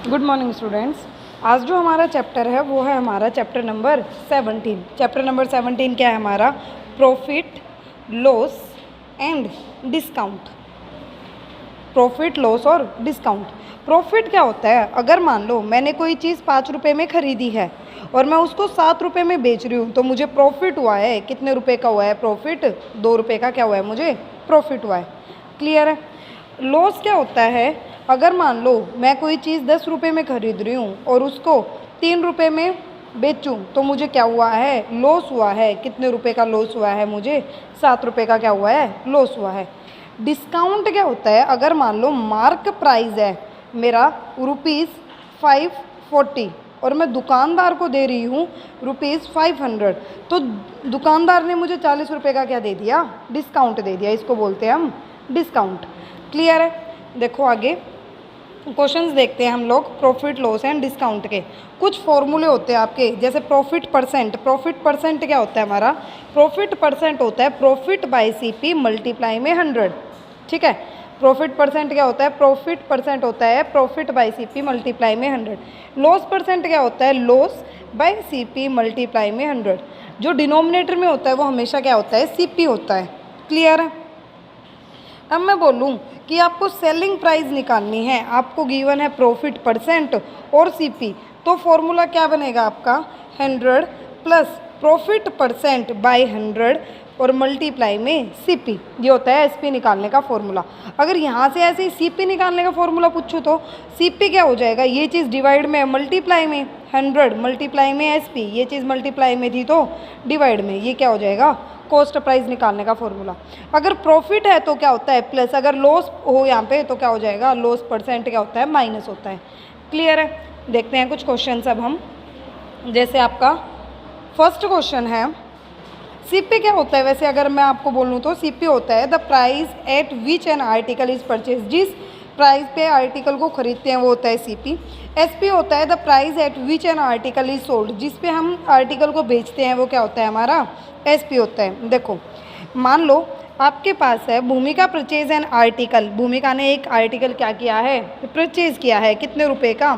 Good morning students. आज जो हमारा चैप्टर है वो है हमारा चैप्टर नंबर 17। चैप्टर नंबर 17 क्या है हमारा? Profit, loss and discount. Profit, loss और डिस्काउंट। प्रॉफिट क्या होता है? अगर मान लो मैंने कोई चीज़ 5 रुपये में ख़रीदी है और मैं उसको 7 रुपये में बेच रही हूँ, तो मुझे प्रॉफिट हुआ है। कितने रुपए का हुआ है प्रॉफिट? 2 रुपये का क्या हुआ है? मुझे प्रॉफिट हुआ है। क्लियर है? लॉस क्या होता है? अगर मान लो मैं कोई चीज़ 10 रुपये में ख़रीद रही हूँ और उसको 3 रुपये में बेचूँ, तो मुझे क्या हुआ है? लॉस हुआ है। कितने रुपए का लॉस हुआ है? मुझे 7 रुपये का क्या हुआ है? लॉस हुआ है। डिस्काउंट क्या होता है? अगर मान लो मार्क प्राइस है मेरा ₹540 और मैं दुकानदार को दे रही हूँ ₹500, तो दुकानदार ने मुझे 40 रुपये का क्या दे दिया? डिस्काउंट दे दिया। इसको बोलते हैं हम डिस्काउंट। क्लियर है? देखो आगे क्वेश्चंस देखते हैं हम लोग प्रॉफिट, लॉस एंड डिस्काउंट के। कुछ फॉर्मूले होते हैं आपके, जैसे प्रॉफिट परसेंट। प्रॉफिट परसेंट क्या होता है हमारा? प्रॉफिट परसेंट होता है प्रॉफिट बाय सीपी मल्टीप्लाई में 100। ठीक है? प्रॉफिट परसेंट क्या होता है? प्रॉफिट परसेंट होता है प्रॉफिट बाय सीपी मल्टीप्लाई में 100। लॉस परसेंट क्या होता है? लॉस बाय सीपी मल्टीप्लाई में 100। जो डिनोमिनेटर में होता है वो हमेशा क्या होता है? सीपी होता है। क्लियर है? अब मैं बोलूँ कि आपको सेलिंग प्राइस निकालनी है, आपको गिवन है प्रॉफिट परसेंट और सीपी, तो फॉर्मूला क्या बनेगा आपका? 100 प्लस प्रॉफिट परसेंट बाय 100 और मल्टीप्लाई में सीपी। ये होता है एसपी निकालने का फॉर्मूला। अगर यहाँ से ऐसे ही सीपी निकालने का फॉर्मूला पूछूँ तो सीपी क्या हो जाएगा? ये चीज़ डिवाइड में, मल्टीप्लाई में 100 मल्टीप्लाई में एसपी, ये चीज़ मल्टीप्लाई में थी तो डिवाइड में। ये क्या हो जाएगा? कॉस्ट प्राइस निकालने का फॉर्मूला। अगर प्रॉफिट है तो क्या होता है? प्लस। अगर लॉस हो यहाँ पे तो क्या हो जाएगा? लॉस परसेंट क्या होता है? माइनस होता है। क्लियर है? देखते हैं कुछ क्वेश्चन अब हम। जैसे आपका फर्स्ट क्वेश्चन है, सीपी क्या होता है? वैसे अगर मैं आपको बोलूँ तो सीपी होता है the price at which an article is purchase. जिस प्राइस पे आर्टिकल को खरीदते हैं वो होता है सीपी। एसपी होता है the price at which an article is sold. जिस पे हम आर्टिकल को बेचते हैं वो क्या होता है हमारा? एसपी होता है। देखो मान लो आपके पास है भूमिका परचेज एन आर्टिकल। भूमिका ने एक आर्टिकल क्या किया है? परचेज किया है। कितने रुपए का?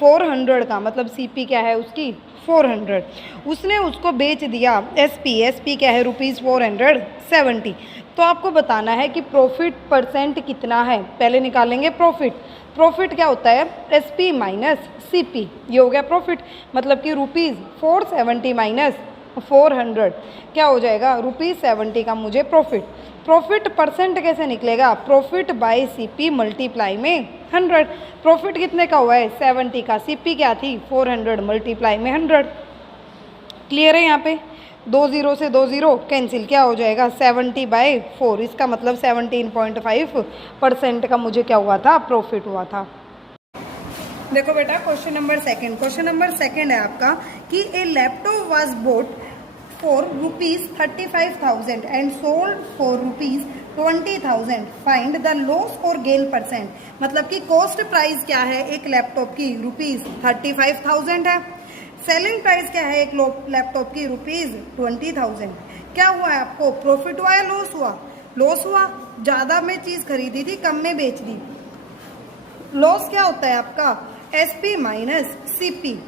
400 का। मतलब सीपी क्या है उसकी? 400। उसने उसको बेच दिया एसपी। एसपी क्या है? ₹470। तो आपको बताना है कि प्रॉफिट परसेंट कितना है। पहले निकालेंगे प्रॉफिट। प्रॉफिट क्या होता है? SP minus CP. ये हो गया प्रॉफिट। मतलब कि ₹470 माइनस 400 क्या हो जाएगा? ₹70 का मुझे प्रॉफिट। प्रॉफिट परसेंट कैसे निकलेगा? प्रॉफिट बाय सीपी मल्टीप्लाई में 100। प्रॉफिट कितने का हुआ है? 70 का। सीपी क्या थी? 400 मल्टीप्लाई में 100। क्लियर है? यहाँ पे 2 0 से 2 0 कैंसिल। क्या हो जाएगा? 70/4। इसका मतलब 17.5% का मुझे क्या हुआ था? प्रॉफिट हुआ था। देखो बेटा question number second. Question number second है आपका कि a laptop was bought for ₹35,000 and sold for ₹20,000। Find the loss और गेन परसेंट। मतलब कि कॉस्ट प्राइस क्या है एक लैपटॉप की? ₹35,000 है। सेलिंग प्राइस क्या है एक लैपटॉप की? ₹20,000। क्या हुआ है आपको? प्रॉफिट हुआ या लॉस हुआ? लॉस हुआ। ज़्यादा में चीज़ खरीदी थी, कम में बेच दी। लॉस क्या होता है आपका? SP minus CP.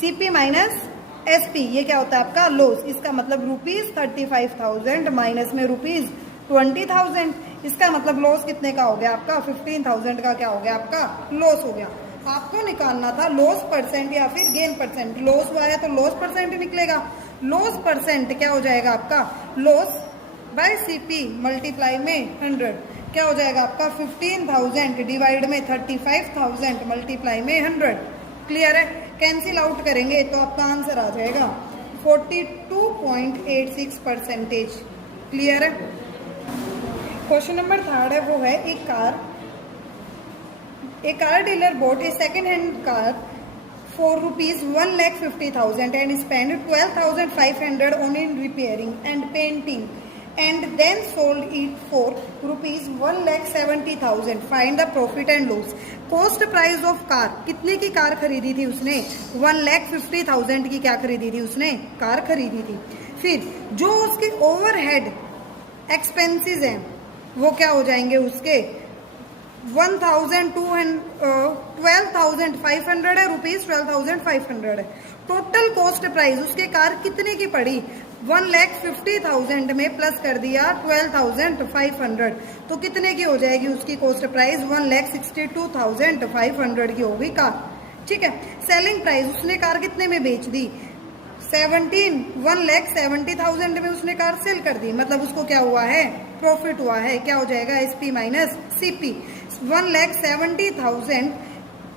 CP minus SP, ये क्या होता है आपका? लॉस। इसका मतलब ₹35,000 माइनस में ₹20,000। इसका मतलब लॉस कितने का हो गया आपका? 15,000 का क्या हो गया आपका? लॉस हो गया। आपको निकालना था लॉस परसेंट या फिर गेन परसेंट। लॉस हुआ है तो लॉस परसेंट निकलेगा। लॉस परसेंट क्या हो जाएगा आपका? लॉस बाय सीपी मल्टीप्लाई में 100। क्या हो जाएगा आपका? 15,000 डिवाइड में 35,000 मल्टीप्लाई में 100। क्लियर है? कैंसिल आउट करेंगे तो आपका आंसर आ जाएगा 42.86%। क्लियर है? क्वेश्चन नंबर थर्ड है वो है एक car. A car dealer bought a second-hand car for ₹1,50,000 and spent ₹12,500 on it repairing and painting, and then sold it for ₹1,70,000. Find the profit and loss. Cost price of car. कितने की car खरीदी थी उसने? 1,50,000 की क्या खरीदी थी उसने? कार खरीदी थी। फिर जो उसके ओवरहेड एक्सपेंसेस हैं वो क्या हो जाएंगे उसके? 12,500 12,500 है, रुपीज 12,500 है। टोटल कॉस्ट प्राइस उसके कार कितने की पड़ी, 1,50,000 में प्लस कर दिया 12,500, तो कितने की हो जाएगी उसकी कॉस्ट प्राइस, 1,62,500 की होगी कार। ठीक है, सेलिंग प्राइस उसने कार कितने में बेच दी, 1,70,000 में उसने कार सेल कर दी, मतलब उसको क्या हुआ है, प्रॉफिट हुआ है। क्या हो जाएगा, एसपी माइनस सीपी। 1,70,000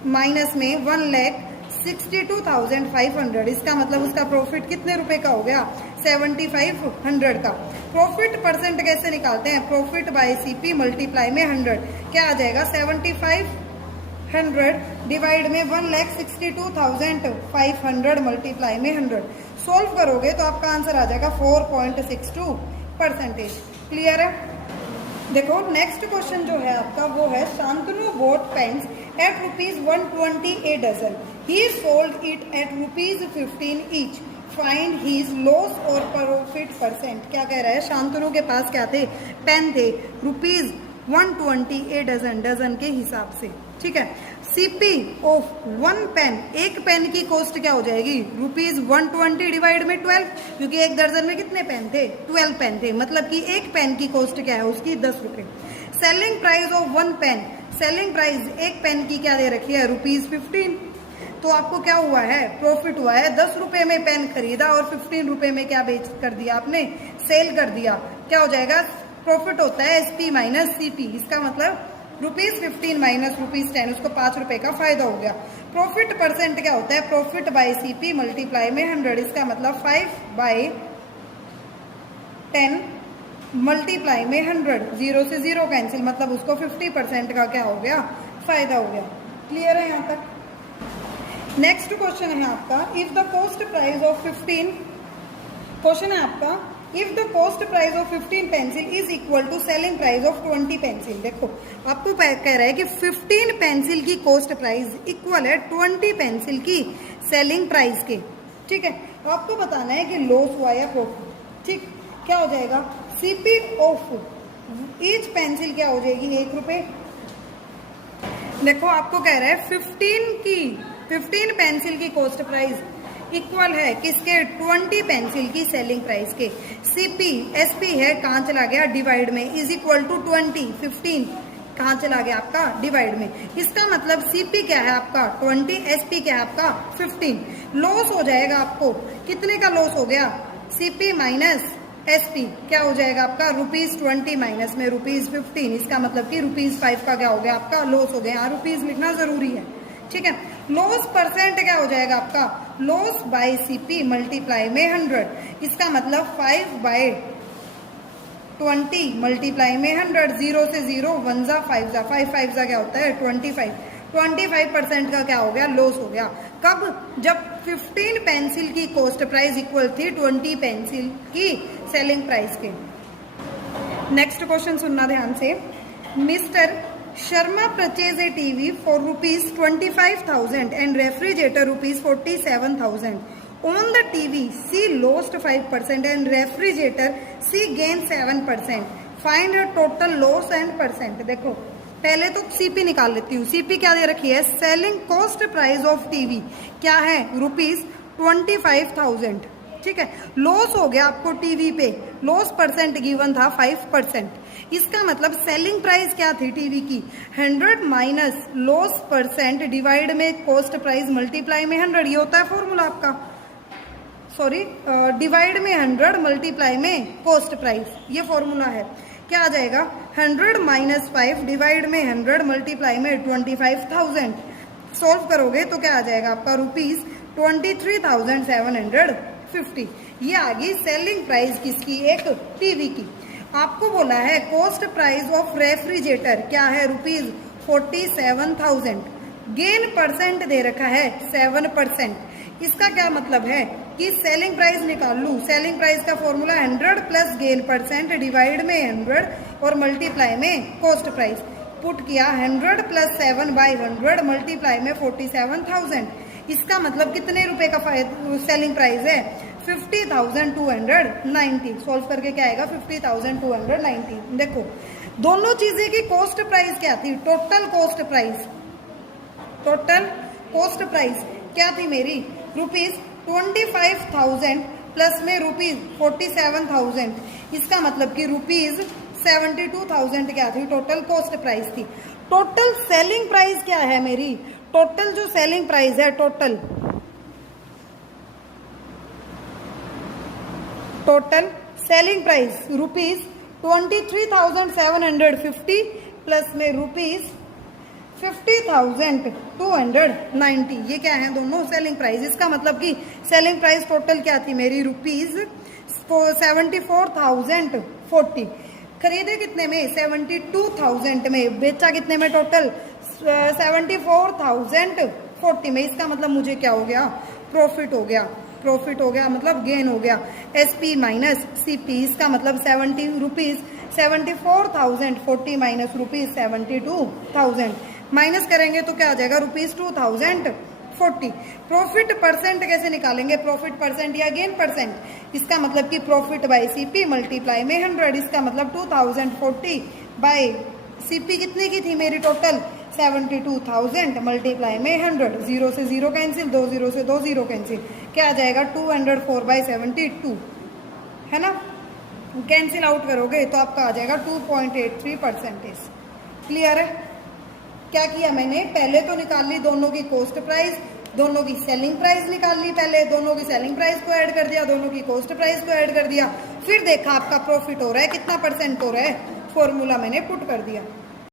माइनस में 1,62,500, इसका मतलब उसका प्रॉफिट कितने रुपए का हो गया, 7,500 का। प्रॉफिट परसेंट कैसे निकालते हैं, प्रॉफिट बाय सीपी मल्टीप्लाई में 100, क्या आ जाएगा 7,500 डिवाइड में 1,62,500 मल्टीप्लाई में 100। सॉल्व करोगे तो आपका आंसर आ जाएगा 4.62%। क्लियर है। देखो नेक्स्ट क्वेश्चन जो है आपका वो है, Shantanu bought pens at ₹120 a dozen, he sold it at ₹15 each, find his loss और प्रॉफिट परसेंट। क्या कह रहा है, शांतनु के पास क्या थे, पेन थे, ₹120 a डजन, डजन के हिसाब से। ठीक है, सीपी ऑफ 1 पेन, एक पेन की कॉस्ट क्या हो जाएगी, ₹120 डिवाइड में 12, क्योंकि एक दर्जन में कितने पेन थे, 12 पेन थे, मतलब कि एक पेन की कॉस्ट क्या है उसकी, 10 रुपए। Selling price of 1 pen, selling price एक पेन की क्या दे रखी है, ₹15, तो आपको क्या हुआ है, प्रॉफिट हुआ है। 10 रुपए में पेन खरीदा और 15 रुपए में क्या बेच कर दिया आपने, सेल कर दिया। क्या हो जाएगा, प्रॉफिट होता है एसपी माइनस सीपी, इसका मतलब ₹15 माइनस ₹10, उसको 5 रुपए का फायदा हो गया। प्रॉफिट परसेंट क्या होता है, प्रॉफिट बाय सीपी मल्टीप्लाई में 100, इसका मतलब 5/10 मल्टीप्लाई में 100, 0 से 0 कैंसिल, मतलब उसको 50% का क्या हो गया, फायदा हो गया। क्लियर है यहाँ तक। नेक्स्ट क्वेश्चन है आपका, if the cost price of 15, question है आपका, if the cost price of 15 pencil is equal to selling price of 20 pencil. देखो आपको कह रहा है कि 15 पेंसिल की कॉस्ट प्राइस इक्वल है 20 पेंसिल की सेलिंग प्राइस के। ठीक है, तो आपको बताना है कि लॉस हुआ या प्रॉफिट। ठीक, क्या हो जाएगा, सीपी ऑफ ईच पेंसिल क्या हो जाएगी, ₹1। देखो आपको कह रहा है 15 पेंसिल की कॉस्ट प्राइस इक्वल है किसके, 20 पेंसिल की सेलिंग प्राइस के। सीपी एसपी है, कहाँ चला गया, डिवाइड में, इज इक्वल टू 20, 15 कहाँ चला गया आपका, डिवाइड में। इसका मतलब सीपी क्या है आपका 20, एसपी क्या है आपका 15। लॉस हो जाएगा आपको, कितने का लॉस हो गया, सीपी माइनस एसपी, क्या हो जाएगा आपका ₹20 माइनस में ₹15, इसका मतलब कि ₹5 का क्या हो गया आपका लॉस हो गया। यहाँ रुपीज लिखना जरूरी है। ठीक है, लॉस परसेंट क्या हो जाएगा आपका, लॉस बाय सीपी मल्टीप्लाई में 100, इसका मतलब 5/20 मल्टीप्लाई में 100, 0 से 0, 1 जा 5 जा 5 5 जा क्या होता है 25% का क्या हो गया, लॉस हो गया। कब, जब 15 पेंसिल की कॉस्ट प्राइस इक्वल थी 20 पेंसिल की सेलिंग प्राइस के। नेक्स्ट क्वेश्चन सुनना ध्यान से, mister Sharma purchased a TV for ₹25,000 and refrigerator ₹47,000. On the TV, she lost 5% and refrigerator she gained 7%. Find her total loss and percent. देखो पहले तो CP निकाल लेती हूँ। सीपी क्या दे रखी है, selling cost price of TV क्या है, ₹25,000। ठीक है, लॉस हो गया आपको टीवी पे, लॉस परसेंट गिवन था 5%। इसका मतलब सेलिंग प्राइस क्या थी टीवी की, 100 माइनस लॉस परसेंट डिवाइड में कॉस्ट प्राइस मल्टीप्लाई में 100, ये होता है फॉर्मूला आपका, सॉरी डिवाइड में 100 मल्टीप्लाई में कॉस्ट प्राइस, ये फॉर्मूला है। क्या आ जाएगा, 100 माइनस 5 डिवाइड में 100 मल्टीप्लाई में 25,000। सॉल्व करोगे तो क्या आ जाएगा आपका ₹23,750। ये आ गई सेलिंग प्राइस किसकी, एक टीवी की। आपको बोला है कॉस्ट प्राइस ऑफ रेफ्रिजरेटर क्या है, ₹47,000। गेन परसेंट दे रखा है 7%। इसका क्या मतलब है कि सेलिंग प्राइस निकाल लूँ, सेलिंग प्राइस का formula 100 plus gain percent divide में 100 और मल्टीप्लाई में कॉस्ट प्राइस। पुट किया 100 प्लस 7/100 मल्टीप्लाई में 47,000। इसका मतलब कितने रुपए का सेलिंग प्राइस है, 50,290। सॉल्व करके क्या आएगा, 50,290। देखो दोनों चीजें की कॉस्ट प्राइस क्या थी, total cost price, total cost price क्या थी मेरी, ₹25,000 प्लस में ₹47,000, इसका मतलब कि ₹72,000 क्या थी, टोटल कॉस्ट प्राइस थी। टोटल सेलिंग प्राइस क्या है मेरी, टोटल जो सेलिंग प्राइस है, टोटल सेलिंग प्राइस ₹23,750 प्लस में ₹50,290, ये क्या है दोनों सेलिंग प्राइस। इसका मतलब कि सेलिंग प्राइस टोटल क्या थी मेरी, ₹74,040। खरीदे कितने में, 72,000 में, बेचा कितने में, टोटल 74,040 में। इसका मतलब मुझे क्या हो गया, प्रॉफिट हो गया, मतलब गेन हो गया। SP माइनस CP, इसका मतलब ₹74,040 माइनस ₹72,000, माइनस करेंगे तो क्या आ जाएगा, ₹2,040। प्रॉफिट परसेंट कैसे निकालेंगे, प्रॉफिट परसेंट या गेन परसेंट, इसका मतलब कि प्रॉफिट बाय CP मल्टीप्लाई में 100, इसका मतलब 2040 बाय CP कितने की थी मेरी, टोटल 72,000 मल्टीप्लाई में 100, 0 से 0 कैंसिल, 2 0 से 2 0 कैंसिल, क्या आ जाएगा 204/72, है ना। कैंसिल आउट करोगे तो आपका आ जाएगा 2.83%। क्लियर है। क्या किया मैंने, पहले तो निकाल ली दोनों की कॉस्ट प्राइस, दोनों की सेलिंग प्राइस निकाल ली, पहले दोनों की सेलिंग प्राइस को ऐड कर दिया, दोनों की कॉस्ट प्राइस को ऐड कर दिया, फिर देखा आपका प्रॉफिट हो रहा है कितना परसेंट हो रहा है, फॉर्मूला मैंने पुट कर दिया।